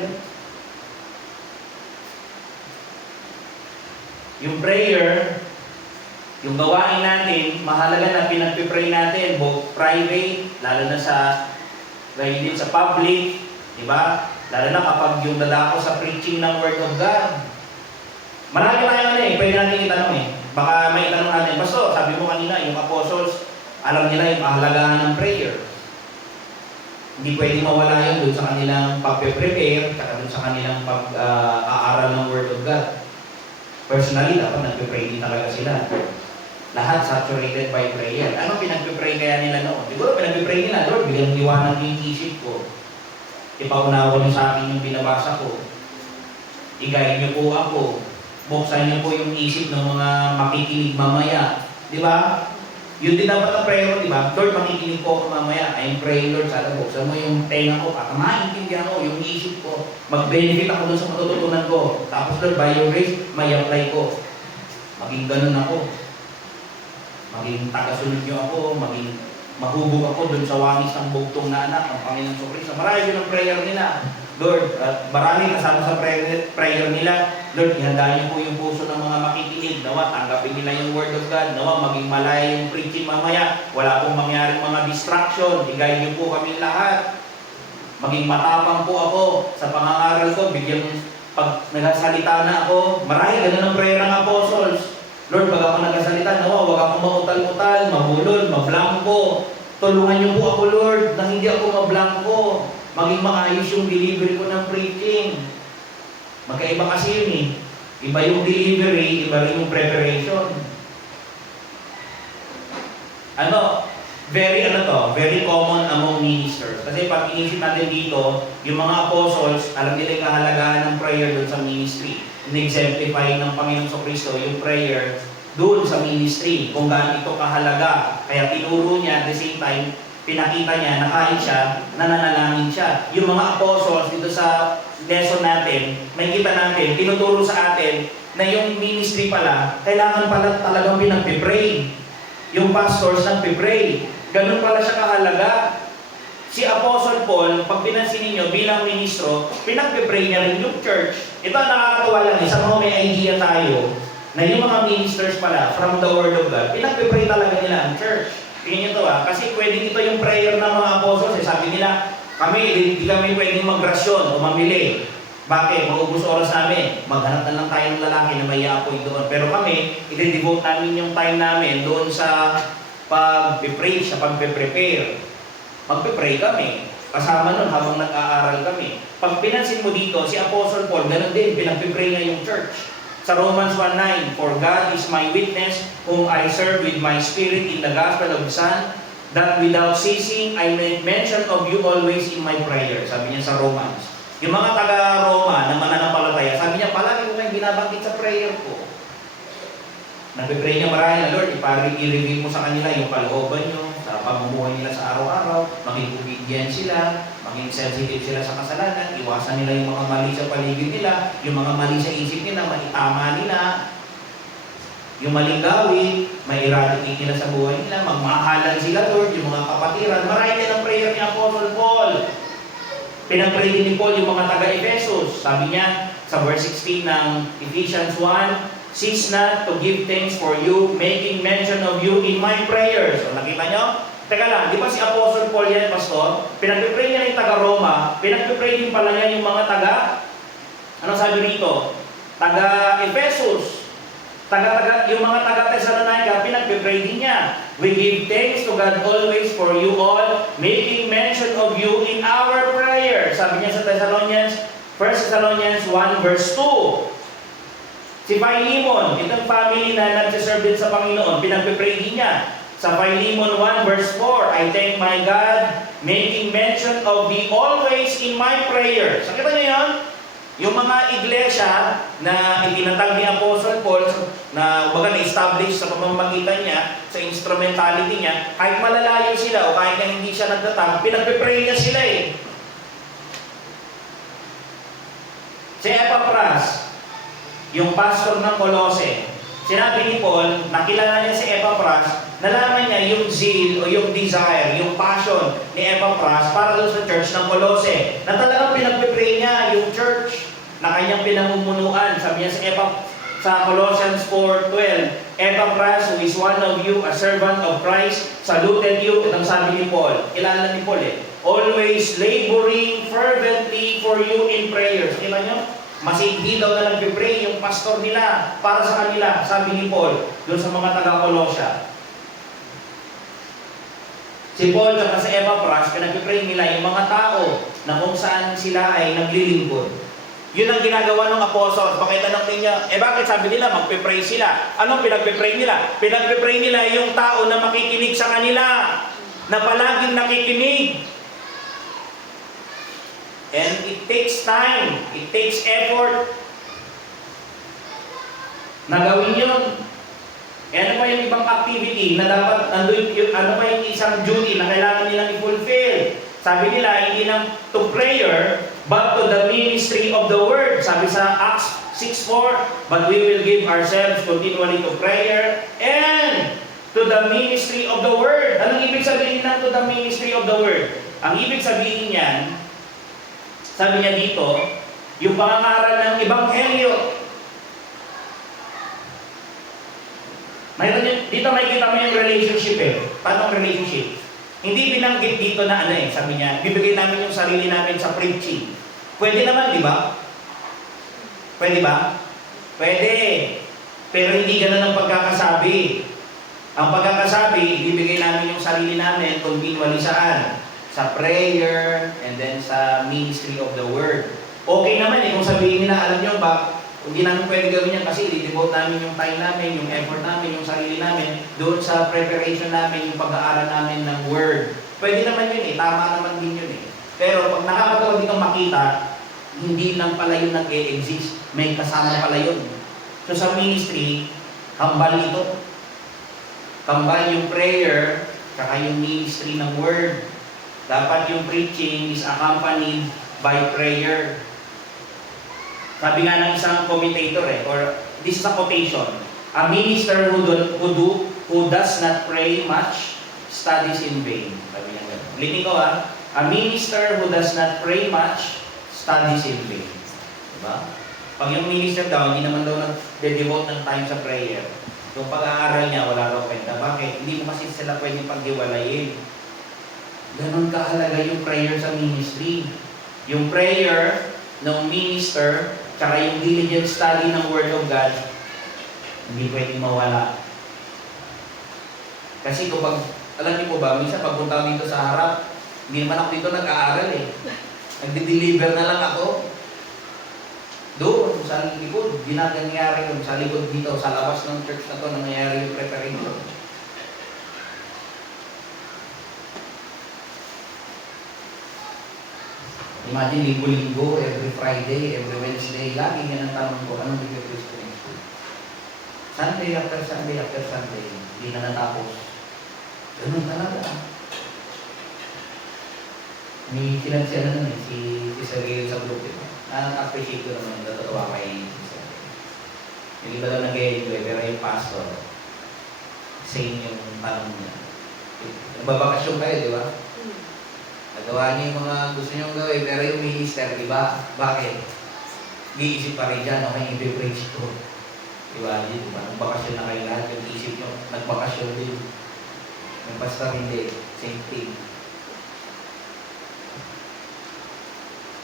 Yung prayer, yung gawain natin, mahalaga na pinag-pray natin, both private, lalo na sa, dahil din sa public, di ba? Lalo na kapag yung dadako sa preaching ng Word of God. Marami tayong pwede natin itanong Baka may itanong natin, Pastor, sabi mo kanina, yung apostles, alam nila yung kahalagahan ng prayer. Hindi pwedeng mawala yun doon sa kanilang pag-prepare, saka doon sa kanilang pag-aaral ng Word of God. Personally, dapat nagpe-pray din talaga sila. Lahat saturated by prayer. Ano pinagpe-pray kaya nila noon? Siguro pinagpe-pray nila, Lord, bigyan mo liwanag yung isip ko. Ipaunawa niyo sa akin yung binabasa ko. I-guide niyo po ako. Buksan niyo po yung isip ng mga makikinig mamaya. Di ba? Yun din dapat ang prayer, di ba? Lord, makikinig po ako mamaya. I'm praying, Lord, sana buksan mo yung tenga ko at maintindihan ko yung isip ko. Mag-benefit ako dun sa matututunan ko. Tapos, Lord, by your grace, may apply ko. Maging ganun ako. Maging tagasunod niyo ako. Maging mahubog ako dun sa wangis ng bugtong na anak ng Panginoon Kristo. Marami yun ang prayer nila. Lord, marami kasama sa prayer nila. Lord, ihanda niyo po yung puso ng mga makikinig. Nawa, tanggapin nila yung Word of God. Nawa, maging malaya yung preaching mamaya. Wala pong mangyaring mga distraction. I-guide niyo po kami lahat. Maging matapang po ako sa pangangaral ko. Bigyan, pag nagsasalita na ako, marami ganun ang prayer ng apostles. Lord, pag ako nagsasalita, nawa, huwag akong mautal-utal, mabulol, mablangko. Tulungan niyo po ako, Lord, na hindi ako mablangko. Maging maayos yung delivery ko ng preaching. Magkaiba kasi yun Iba yung delivery, iba rin yung preparation. Very common among ministers. Kasi pag inisip natin dito, yung mga apostles, alam nila yung kahalagahan ng prayer doon sa ministry. In-exemplify ng Panginoon Kristo yung prayer doon sa ministry, kung gaano ito kahalaga. Kaya tinuro niya at the same time, pinakita niya na kahit siya, nananalangin siya. Yung mga apostles dito sa lesson natin, may kita natin, tinuturo sa atin na yung ministry pala, kailangan pala talagang pinagpipray. Yung pastors nagpipray. Ganun pala siya kahalaga. Si Apostle Paul, pag pinansin ninyo bilang ministro, pinagpipray niya rin yung church. Ito ang nakakatawa lang, sa mga may idea tayo, na yung mga ministers pala, from the Word of God, pinagpipray talaga nila ang church. Tingnan nyo to kasi pwedeng ito yung prayer ng mga apostles. Sabi nila, hindi kami pwedeng magrasyon o mamili. Bakit? Maubos oras namin. Maghanap na lang tayo ng lalaki na may apoy doon. Pero kami, i-devote namin yung time namin doon sa pag-pray, sa pag-prepare. Mag-pray kami. Kasama nun habang nag-aaral kami. Pag pinansin mo dito, si Apostle Paul, ganun din, pinag-pray niya yung church. Sa Romans 1:9, For God is my witness, whom I serve with my spirit in the gospel of the Son, that without ceasing I may mention of you always in my prayer. Sabi niya sa Romans. Yung mga taga-Roma na mananampalataya, sabi niya, palagi ko kayong binabanggit sa prayer ko. Nagpipray niya marami na, Lord, i-review mo sa kanila yung kalooban niyo, sa pamumuhay nila sa araw-araw, maging obedient sila, maging sensitive sila sa kasalanan, iwasan nila yung mga mali sa paligid nila, yung mga mali sa isip nila, maitama nila, yung maling gawin, may eradicate nila sa buhay nila, magmahalan sila, Lord, yung mga kapatiran. Marami din ang prayer ni Apostle Paul. Pinag-pray din ni Paul yung mga taga-Ephesus. Sabi niya sa verse 16 ng Ephesians 1, cease not to give thanks for you, making mention of you in my prayers. So, nakita nyo? Teka lang, di ba si Apostle Paul yan, Pastor? Pinag-pray niya yung taga-Roma, pinag-pray din pala niya yung mga ano sabi rito? Taga-Ephesus. Yung mga taga-Thessalonica, pinag-pray din niya. We give thanks to God always for you all, making mention of you in our prayer. Sabi niya sa 1 Thessalonians 1 verse 2. Si Philemon, itong family na nagsiserve din sa Panginoon, pinag-pray din niya. Sa Philemon 1 verse 4, I thank my God, making mention of thee always in my prayer. Sakita niyo yun? Yung mga iglesia na itinatag ni Apostle Paul na baga na-establish sa pamamagitan niya, sa instrumentality niya, kahit malalayo sila o kahit na hindi siya nagtatag, pinagpipray niya sila eh. Si Epaphras, yung pastor ng Colossae, sinabi ni Paul, nakilala niya si Epaphras, nalaman niya yung zeal o yung desire, yung passion ni Epaphras para doon sa church ng Colossae, na talagang pinagpipray niya yung church na kanyang pinamumunuan. Sabi niya sa Colossians 4:12, Epaphras, who is one of you, a servant of Christ, saluted you. Itong sabi ni Paul, kilala ni Paul always laboring fervently for you in prayers. Kila niyo? Masigdi daw na nagpipray yung pastor nila para sa kanila, sabi ni Paul, doon sa mga taga-Colossia. Si Paul at si Epaphras, pinagpipray nila yung mga tao na kung saan sila ay naglilingkod. Yun ang ginagawa ng apostles. Bakit tanong niya, bakit sabi nila magpipray sila? Anong pinagpipray nila? Pinagpipray nila yung tao na makikinig sa kanila, na palaging nakikinig. And it takes time, it takes effort na gawin yun. Ano pa yung ibang activity na dapat, ano pa yung isang duty na kailangan nilang i-fulfill? Sabi nila, hindi lang to prayer, but to the ministry of the word. Sabi sa Acts 6:4, but we will give ourselves continually to prayer and to the ministry of the word. Anong ibig sabihin ng to the ministry of the word? Ang ibig sabihin niyan, sabi niya dito, yung pangangaral ng Ebanghelyo. Dito makikita mo yung relationship Paano ang relationship? Hindi binanggit dito na sabi niya, bibigay namin yung sarili namin sa preaching. Pwede naman, di ba? Pwede ba? Pwede. Pero hindi ganun ang pagkakasabi. Ang pagkakasabi, ibibigay namin yung sarili namin continually saan? Sa prayer, and then sa ministry of the word. Okay naman kung sabihin nila, alam nyo ba, hindi namin pwede gawin yan kasi i-devote namin yung time namin, yung effort namin, yung sarili namin, doon sa preparation namin, yung pag-aaral namin ng word. Pwede naman yun tama naman din yun Pero pag nakakatawa dito makita, hindi lang pala yun nag-e-exist, may kasama pala yun. So sa ministry, kambal ito. Kambal yung prayer, saka yung ministry ng word. Dapat yung preaching is accompanied by prayer. Sabi nga ng isang commentator or this is a quotation, a minister who does not pray much studies in vain. Sabi niya gano'n. Ulitin ko a minister who does not pray much studies in vain. Diba? Pag yung minister daw, hindi naman daw nag-devote ng time sa prayer, yung pag-aaral niya, wala daw kwenta. Bakit? Hindi mo kasi sila pwedeng pagdiwalayin. Ganon kahalaga yung prayer sa ministry. Yung prayer ng minister, tsaka yung diligent study ng Word of God, hindi pwedeng mawala. Kasi kapag, alam niyo po ba, minsan pagpunta dito sa harap, hindi naman ako dito nag-aaral Nagde-deliver na lang ako. Doon, sa likod, ginagangyari yun. Sa likod dito, sa labas ng church na to, nangyayari yung preparation. Imagine, linggo-linggo, every Friday, every Wednesday, lagi yan ang tanong ko, anong bigay-preach ko next week? Sunday after Sunday after Sunday, hindi na natapos. Ganun talaga. May sinansiyan na nun eh, si Sergio sa group, diba? Appreciate ko naman yung natutuwa kay Sir. Yung iba daw nag-enjoy, pero yung pastor, same yung tanong niya. Nagbabakasyon kayo, di ba? Nagawa niyo yung mga gusto niyong gawin, pero yung minister, di ba? Bakit? Giisip pa rin dyan, okay, i-preach ko. Di ba? Di ba? Nagbakasyon na kayo lahat, yung isip niyo, nagbakasyon din. Yung pastor hindi, same thing.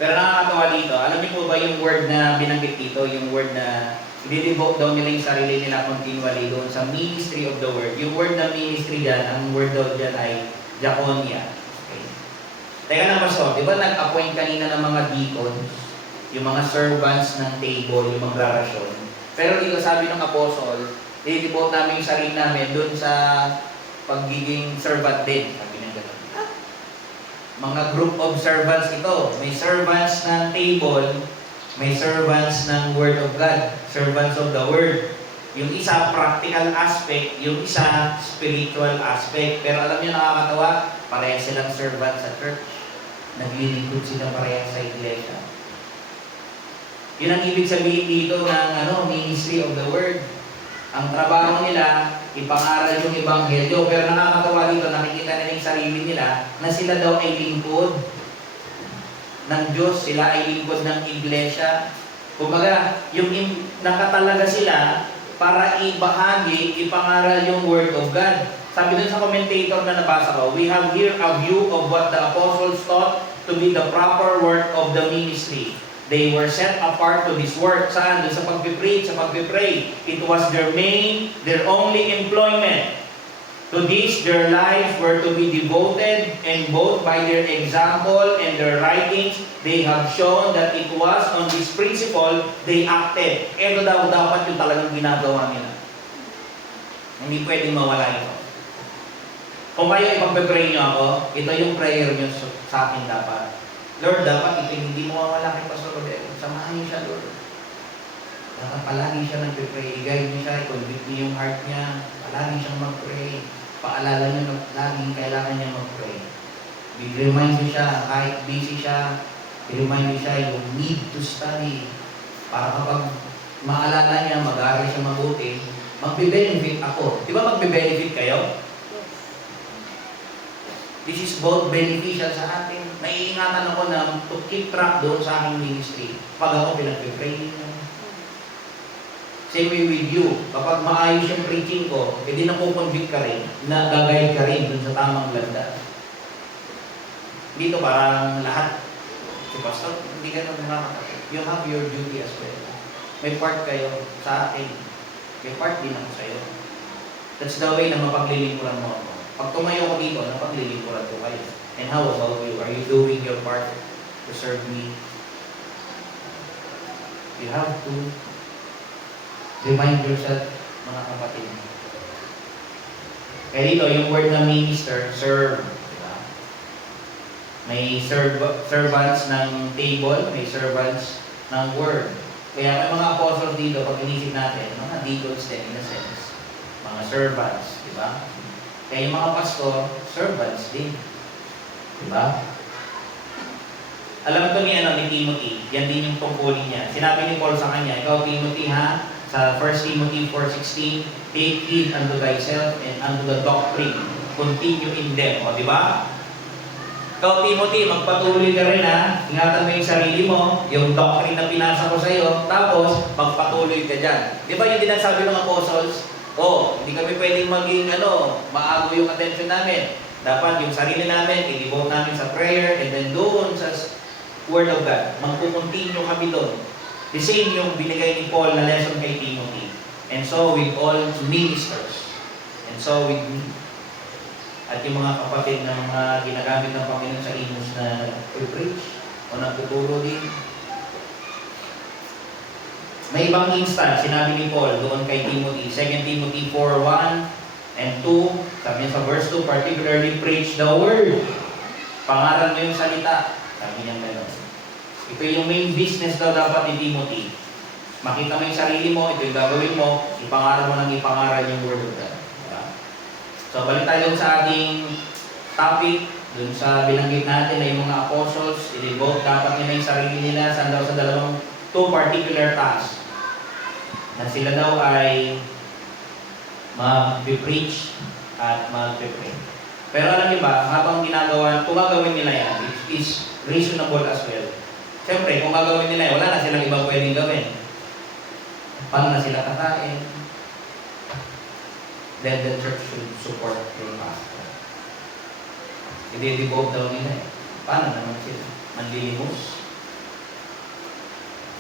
Pero nakakatawa dito, alam niyo po ba yung word na binanggit dito, yung word na i-devote daw nila yung sarili nila continually doon sa ministry of the word. Yung word na ministry dyan, ang word daw dyan ay diakonia. Okay. Teka na Pastor, di ba nag-appoint kanina ng mga deacons, yung mga servants ng table, yung magrarasyon. Pero dito sabi ng apostle, i-devote namin yung sarili namin doon sa pagiging servant din. Sabi ng gano'n. Mga group of servants ito. May servants ng table, may servants ng Word of God, servants of the Word. Yung isa, practical aspect, yung isa, spiritual aspect. Pero alam niyo, nakakatawa, parehas silang servants sa church. Naglilingkod sila parehas sa iglesia. Yun ang ibig sabihin dito ng ministry of the Word. Ang trabaho nila, ipangaral yung ebanghelyo. Pero nakakatawa dito, nakikita nila yung sarili nila na sila daw ay lingkod ng Diyos, sila ay lingkod ng iglesia. Kumbaga, nakatalaga sila para ibahagi, ipangaral yung Word of God. Sabi dun sa commentator na nabasa ko, we have here a view of what the apostles taught to be the proper work of the ministry. They were set apart to this work. Saan? Doon sa pagpipreach, sa pagpipray. It was their only employment. To this, their lives were to be devoted, and both by their example and their writings, they have shown that it was on this principle they acted. Ito daw dapat yung talagang ginagawa nila. Hindi pwedeng mawala ito. Kung kayo ipagpipray nyo ako, ito yung prayer nyo sa akin dapat. Lord, dapat ito hindi mawawala kay Pastor Rodel. Samahan niyo siya, Lord. Dapat palagi siya nagpipray. I-guide niyo siya, i-convict niyo yung heart niya. Palagi siyang mag-pray. Paalala niyo na laging kailangan niya mag-pray. I-remind niyo siya, kahit busy siya, i-remind niyo siya yung need to study. Para kapag maalala niya, mag-aaral siya mabuti, magbe-benefit ako. Di ba magbe-benefit kayo? This is both beneficial sa atin. Naiingatan ako na to keep track doon sa aking ministry. Pag ako pinag-pray niyo. Same way with you. Kapag maayos yung preaching ko, edi nakukonvict ka rin, na gagayad ka rin doon sa tamang landas. Dito parang lahat. Si Pastor, hindi ka naman nakakapit. You have your duty as well. May part kayo sa akin. May part din ako sa'yo. That's the way na mapaglilingkuran mo ako. Pag tumayo ko dito, napaglilingkuran ko kayo. And how about you? Are you doing your part to serve me? You have to remind yourself, mga kapatid. Kaya dito, yung word na minister, serve. Diba? May servants ng table, may servants ng word. Kaya may mga apostles dito, pag inisip natin, mga deacons din, in a sense. Mga servants, di ba? Kaya yung mga pastor, servants din. Diba? Alam ito ni Timothy, yan din yung tungkulin niya. Sinabi ni Paul sa kanya, ikaw Timothy ha, sa 1 Timothy 4:16, take heed unto thyself and unto the doctrine, continue in them. O diba? Ikaw Timothy, magpatuloy ka rin ha, ingatan mo yung sarili mo, yung doctrine na pinasa ko sa iyo, tapos magpatuloy ka dyan. Diba yung dinasabi ng apostles? Hindi kami pwedeng maging maago yung attention namin. Dapat yung sarili namin, i-devote namin sa prayer, and then doon sa Word of God, magpupuntinyo kami doon. The same yung binigay ni Paul na lesson kay Timothy. And so with all ministers. And so with me. At yung mga kapatid na mga ginagamit ng Panginoon sa imus na preach o nagtuturo din. May ibang instance, sinabi ni Paul doon kay Timothy, 2 Timothy 4:1 and 2, sabi niya sa verse 2, particularly preach the word. Pangaral mo yung salita. Sabi niya gano'n. Ito yung main business daw dapat ni Timothy. Makita mo yung sarili mo, ito yung gagawin mo, ipangaral mo ng ipangaral yung word of God. Diba? So, balik tayo sa ating topic. Dun sa binanggit natin na yung mga apostles, i-devote dapat nila yung sarili nila sa daw sa dalawang two particular tasks. Na sila daw ay mag-preach at mag-pray. Pero alam niyo ba, habang kung gagawin nila yan, it is reasonable as well. Siyempre, kung gagawin nila yan, wala na silang ibang pwedeng gawin. Paano na sila kakain? Then the church should support your pastor. I-devote daw nila eh. Paano naman sila? Manlilimos?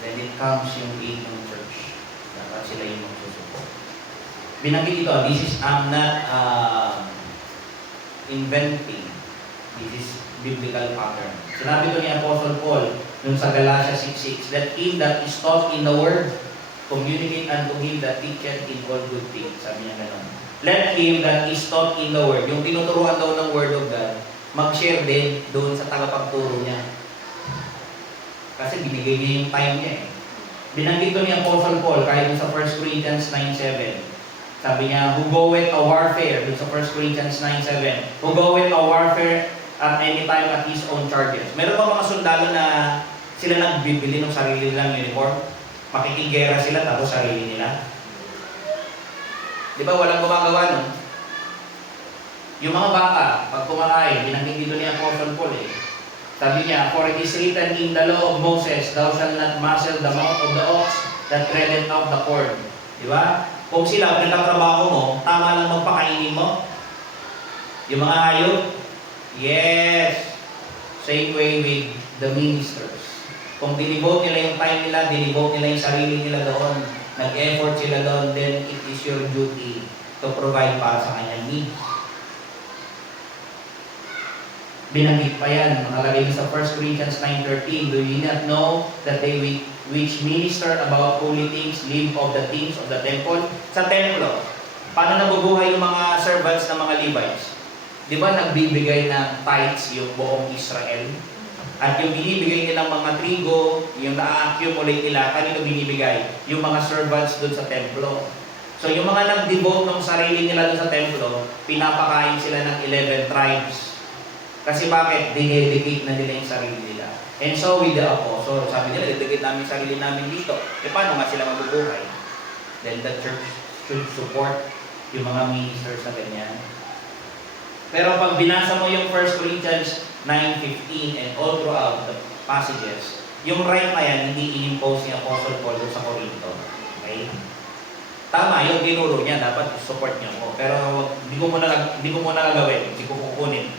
Then it comes yung aid ng church. Dapat sila yung magsusupport. Binanggit ito, I'm not inventing. This is biblical pattern. Sinabi ko ni Apostle Paul dun sa Galatia 6:6, that him that is taught in the word, communicate unto him that teacheth in all good things. Sabi niya gano'n. Let him that is taught in the word, yung tinuturuan daw ng word of God, mag-share din doon sa tagapagturo niya. Kasi binigay niya yung time niya eh. Binanggit ko ni Apostle Paul kahit sa 1 Corinthians 9:7. Sabi niya, who goeth a warfare, doon sa 1 Corinthians 9:7, who goeth a warfare at any time at his own charges. Meron ba mga sundalo na sila nagbibili ng sarili nilang uniform? Makikigera sila tapos sarili nila? Di ba walang gumagawa nun? Yung mga baka, pag kumakain, binanggit dito ni Apostle Paul eh. Sabi niya, for it is written in the law of Moses, thou shalt not muzzle the mouth of the ox that treadeth out the corn. Di ba? Kung sila, pinagtrabaho mo, tama lang magpakainin mo. Yung mga hayop, yes. Same way with the ministers. Kung dinivote nila yung time nila, dinivote nila yung sarili nila doon, nag-effort sila doon, then it is your duty to provide para sa kanyang needs. Binanggit pa yan, nakalagay sa 1 Corinthians 9:13, do ye not know that they which minister about holy things live of the things of the temple? Sa templo, paano nabubuhay yung mga servants ng mga Levites? Di ba nagbibigay ng tithes yung buong Israel? At yung binibigay nilang mga trigo, yung na-accumulate nila, kanino binibigay? Yung mga servants doon sa templo. So yung mga nag-devote ng sarili nila doon sa templo, pinapakain sila ng 11 tribes. Kasi bakit? Dinedicate na nila yung sarili nila. And so with the apostle, sabi nila, dedicate namin yung sarili namin dito. E paano nga sila mabubuhay? Then the church should support yung mga ministers na ganyan. Pero pag binasa mo yung 1 Corinthians 9:15 and all throughout the passages, yung right na yan, hindi in-impose ni Apostle Paul sa Corinto. Okay? Tama, yung tinuro niya, dapat support niyo ko. Pero hindi ko muna gagawin, hindi ko kukunin.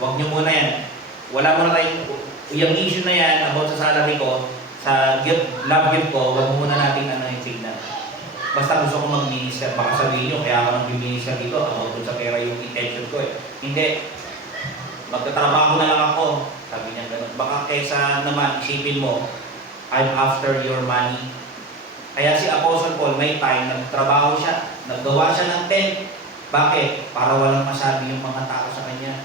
Huwag niyo muna yan. Wala mo na tayong, yung issue na yan about sa salary ko, sa love gift ko, huwag muna natin yung tignan. Basta gusto ko mag-minister, baka sabihin nyo, kaya ako mag-minister dito, about sa pera yung intention ko eh. Hindi. Magtatrabaho na lang ako. Sabi niya gano'n. Baka kaysa naman, isipin mo, I'm after your money. Kaya si Apostle Paul, may time, nagtrabaho siya, naggawa siya ng tent. Bakit? Para walang masabi yung mga tao sa kanya.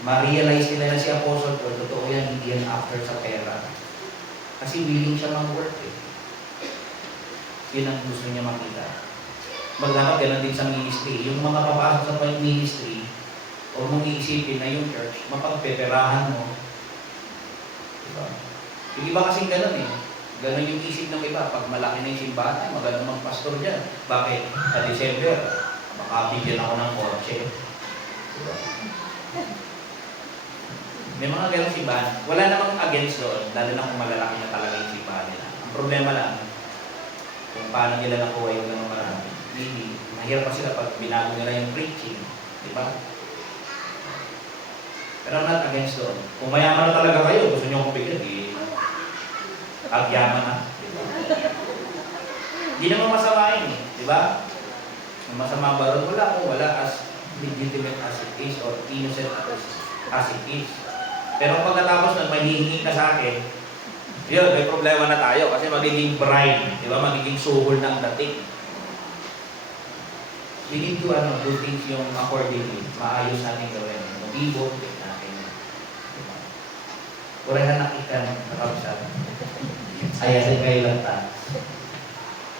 Ma-realize nila na si Apostle Paul, totoo yan, hindi yan after sa pera. Kasi willing siya mag-work eh. Yun ang gusto niya makita. Magdapat ganun din sa ministry. Yung mga papasok sa ministry, o mong iisipin na yung church, mapagpeperahan mo. Diba? Yung iba kasing ganun eh. Ganun yung isip ng iba. Pag malaki na yung simbahan, maganda mag-pastor dyan. Bakit? Sa December, makabigyan ako ng kotse. Diba? May mga ganong simbahan. Wala namang against doon, lalo na kung malalaki na talaga yung simbahan nila. Ang problema lang, kung paano nila nakuha yung ganong marami. Maybe, mahirap pa sila pag binago nila yung preaching. Di ba? Pero I'm not against doon. Kung mayaman na talaga kayo, gusto nyo akong bigyan, agyaman na. Di ba? Hindi naman masama yun eh. Di ba? Ang masama ba ron? Wala kung wala as legitimate as it is or innocent as it is. Pero pagkatapos nang mahihingi ka sa akin, yun, may problema na tayo kasi magiging bride, di ba? Magiging suhol ng dating. We need to do things yung accordingly. Maayos natin gawin. Mag-ibot, natin. Diba? Kurehan na ikan, nakapsat. Ayasin kayo lang ta.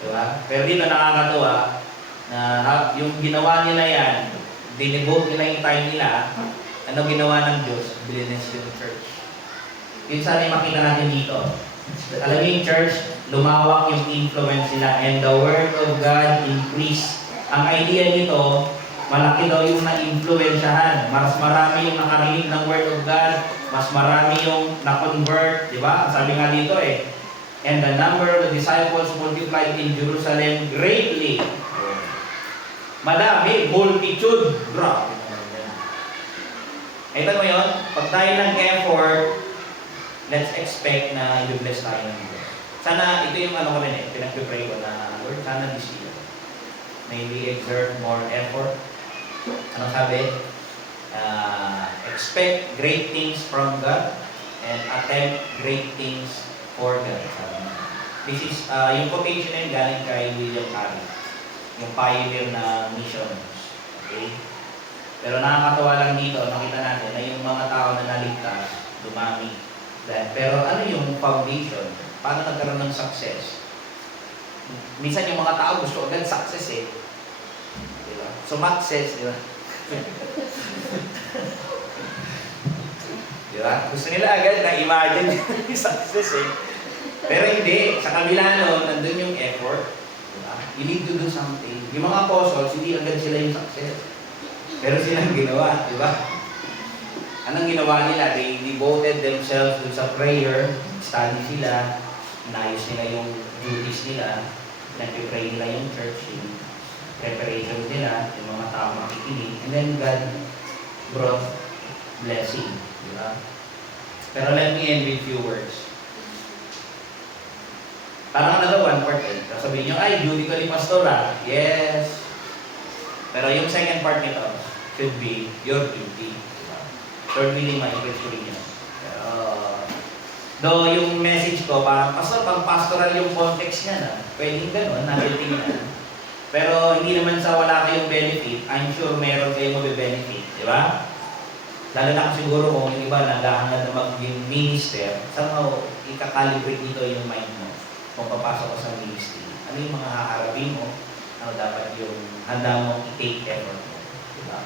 Diba? Pero dito nakakatuwa na yung ginawa nila yan, dinivote nila yung time nila, Ano ginawa ng Diyos? Blines yung church. Yun sana yung makita natin dito. Alam niyo yung church, lumawak yung influence nila and the Word of God increased. Ang idea nito, malaki daw yung na-influensyahan. Mas marami yung nakarinig ng Word of God, mas marami yung na-convert, di ba? Sabi nga dito eh, and the number of the disciples multiplied in Jerusalem greatly. Madami, multitude. Grabe naman yan. Ito mo yun, pag tayo ng effort, let's expect na i-bless tayo ng Diyos. Sana, ito yung ano ko rin eh, pinag-pray ko na, Lord, sana this year, may we exert more effort. Anong sabi? Expect great things from God and attempt great things for God. This is, yung quotation na yun galing kay William Carey, yung pioneer na missionaries. Okay? Pero nakakatawa lang dito, nakita natin na yung mga tao na naligtas, dumami. Pero ano yung foundation? Paano nagkaroon ng success? Minsan yung mga tao gusto agad success eh. Diba? Success, diba? Diba? Gusto nila agad na imagine yung success eh. Pero hindi. Sa kabila nun, nandun yung effort. Diba? You need to do something. Yung mga apostles, hindi agad sila yung success. Pero silang ginawa, diba? Anong ginawa nila? They devoted themselves to sa prayer, study sila, inayos nila yung duties nila, nag-pray nila yung church, yung preparations nila, yung mga tao makikinig, and then God brought blessing. Diba? Pero let me end with few words. Parang ano one part eh. Sabihin nyo, ay, duty ko ni pastora. Yes. Pero yung second part nito should be your duty. Lord willing, ma-encourage ko rin yun. Though yung message ko, parang pastor, pang pastoral yung context niya na, pwedeng gano'n, natin tingnan. Pero hindi naman sa wala kayong benefit, I'm sure meron kayong mabe-benefit, di ba? Lalo na siguro kung yung iba naghahangad na maging minister, somehow, ikakalibrate dito yung mind mo kung papasok ko sa ministry. Ano yung mga haharapin mo, ano dapat yung handa mo i-take effort mo, di ba?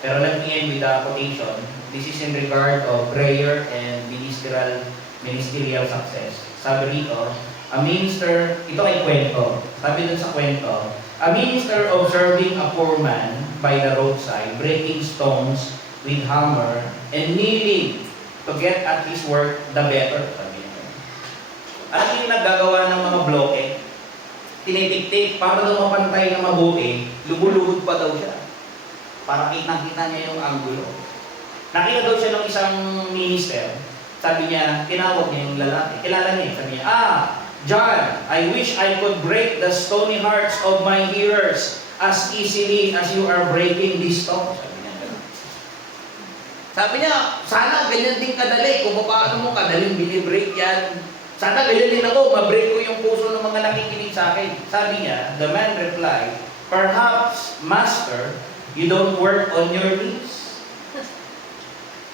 Pero let me end with a quotation. This is in regard of prayer and ministerial success. Sabi dito, a minister, ito ay kwento. Sabi dun sa kwento, a minister observing a poor man by the roadside, breaking stones with hammer, and kneeling to get at his work the better. Sabi niya. Ano yung naggagawa ng mga bloke? Tinitik-tik, para daw mapantay na mabuti, lubuluhod pa daw siya. Para kita niya yung angulo. Nakita daw siya ng isang minister. Sabi niya, tinawag niya yung lalaki. Kilala niya. Sabi niya, John, I wish I could break the stony hearts of my hearers as easily as you are breaking these stones. Sabi niya, sana ganyan din kadali. Kung paano mo kadaling binibreak yan. Sana ganyan din ako, mabreak ko yung puso ng mga nakikinig sa akin. Sabi niya, the man replied, perhaps, master, you don't work on your knees.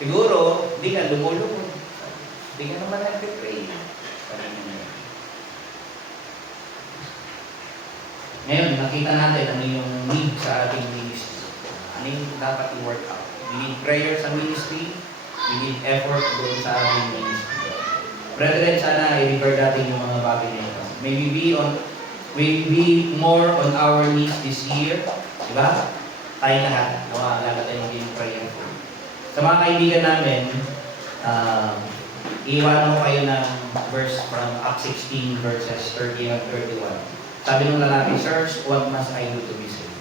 Siguro, di ka lumulunod. Di ka naman nag-pray. Ngayon, nakita natin ano yung need sa ating ministry. Ano yung dapat i-work out. We need prayer sa ministry. We need effort doon sa ating ministry. Brethren, sana i-refer natin yung mga bagay na ito. May we be more on our knees this year. Diba? Tayo lahat, lalo tayo maging prayerful. Sa mga kaibigan namin, iwan mo kayo ng verse from Acts 16 verses 30 and 31. Sabi ng lalaki, sirs, what must I do to be saved?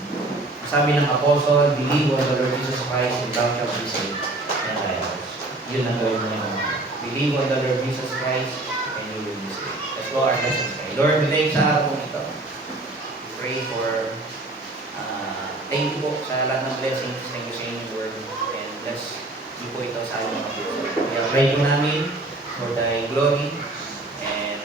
Sabi ng apostle, believe on the Lord Jesus Christ and thou shalt be saved. And I was. Yun ang gawin mo naman. Believe on the Lord Jesus Christ and you will be saved. Let's go our blessings. Lord, we thank sa araw ito. Pray for thank you po sa lahat ng blessings. Thank you sa inyong word. And bless you po ito sa aming mga buhay. Kaya pray po namin for thy glory and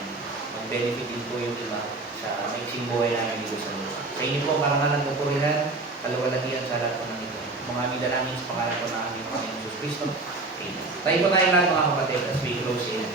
mag-benefit din po yung iba sa maiksing buhay namin dito sa lupa. Sa inyo po, karangalan, kapurihan, kalawalagian sa lahat po ng ito. Mga midalamin sa pangalan po na aming Panginoon Jesus Cristo. Amen. Tayo po tayo lahat mga kapatid as we close in.